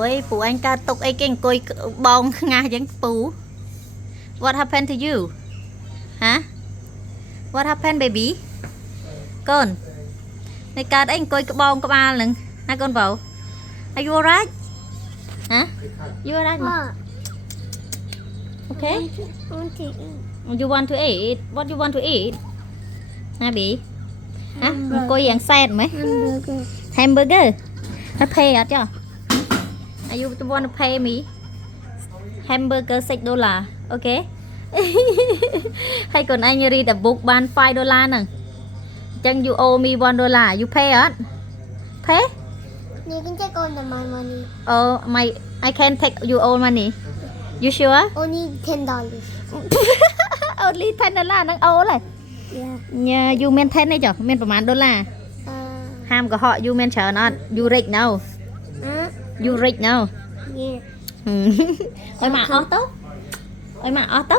Ôi, phụ anh ca tục ấy cái coi bong ngà chẳng phụ. What happened to you? Hả? What happened baby? Con. Này ca anh coi cái bong cái ba lần. Hai con vào. Are you alright? Hả? You alright? Okay. You want to eat? What you want to eat? Hả bị? Hả? Coi dạng sad mấy? Hamburger. Nó pay à chứ? Are you want to pay me? Hamburger $6. Okay. Hay còn anh read the book ban $5 nè. Chẳng you owe me $1. You pay it? Pay? You can take all my money. Oh, I can take you all money. You sure? Only $10. Only $10 năng ô lại. Yeah. You mean 10 này chứ? Mean ประมาณ$. Ham có họ you mean chờ nó. You rich now. You rich now. Yeah. Ôi mà auto. Ôi mà auto.